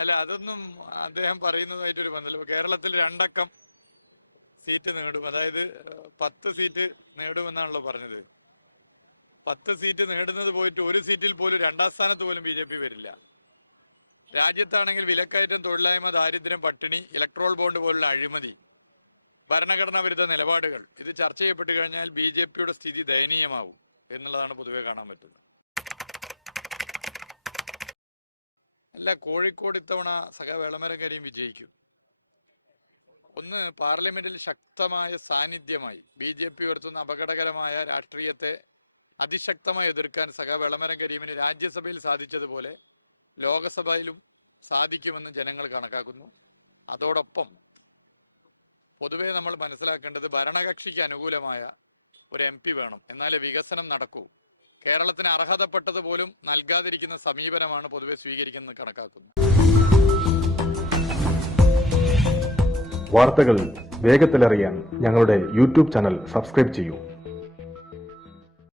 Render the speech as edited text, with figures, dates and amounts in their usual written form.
അല്ല, അതൊന്നും അദ്ദേഹം പറയുന്നതായിട്ടൊരു ബന്ധമില്ല. കേരളത്തിൽ 2 അക്കം സീറ്റ് നേടും, അതായത് 10 സീറ്റ് നേടുമെന്നാണല്ലോ പറഞ്ഞത്. 10 സീറ്റ് നേടുന്നത് പോയിട്ട് ഒരു സീറ്റിൽ പോലും 2ാം സ്ഥാനത്ത് പോലും BJP വരില്ല. രാജ്യത്താണെങ്കിൽ വിലക്കയറ്റം, തൊഴിലില്ലായ്മ, ദാരിദ്ര്യം, പട്ടിണി, ഇലക്ട്രോൾ ബോണ്ട് പോലുള്ള അഴിമതി, ഭരണഘടനാ വിരുദ്ധ നിലപാടുകൾ, ഇത് ചർച്ച ചെയ്യപ്പെട്ട് കഴിഞ്ഞാൽ BJPയുടെ സ്ഥിതി ദയനീയമാവും എന്നുള്ളതാണ് പൊതുവെ കാണാൻ പറ്റുന്നത്. അല്ല, കോഴിക്കോട് ഇത്തവണ വേളമരം കരിയും വിജയിക്കും. ഒന്ന്, പാർലമെന്റിൽ ശക്തമായ സാന്നിധ്യമായി BJP ഉയർത്തുന്ന അപകടകരമായ രാഷ്ട്രീയത്തെ അതിശക്തമായി എതിർക്കാൻ വേളമരം കരീമിന് രാജ്യസഭയിൽ സാധിച്ചതുപോലെ ലോകസഭയിലും സാധിക്കുമെന്ന് ജനങ്ങൾ കണക്കാക്കുന്നു. അതോടൊപ്പം പൊതുവെ നമ്മൾ മനസ്സിലാക്കേണ്ടത് ഭരണകക്ഷിക്ക് അനുകൂലമായ ഒരു MP വേണം, എന്നാലേ വികസനം നടക്കൂ. കേരളത്തിന് അർഹതപ്പെട്ടത് പോലും നൽകാതിരിക്കുന്ന സമീപനമാണ് പൊതുവെ സ്വീകരിക്കുന്നത് കണക്കാക്കുന്നത്. വാർത്തകൾ വേഗത്തിലറിയാൻ ഞങ്ങളുടെ YouTube ചാനൽ സബ്സ്ക്രൈബ് ചെയ്യൂ.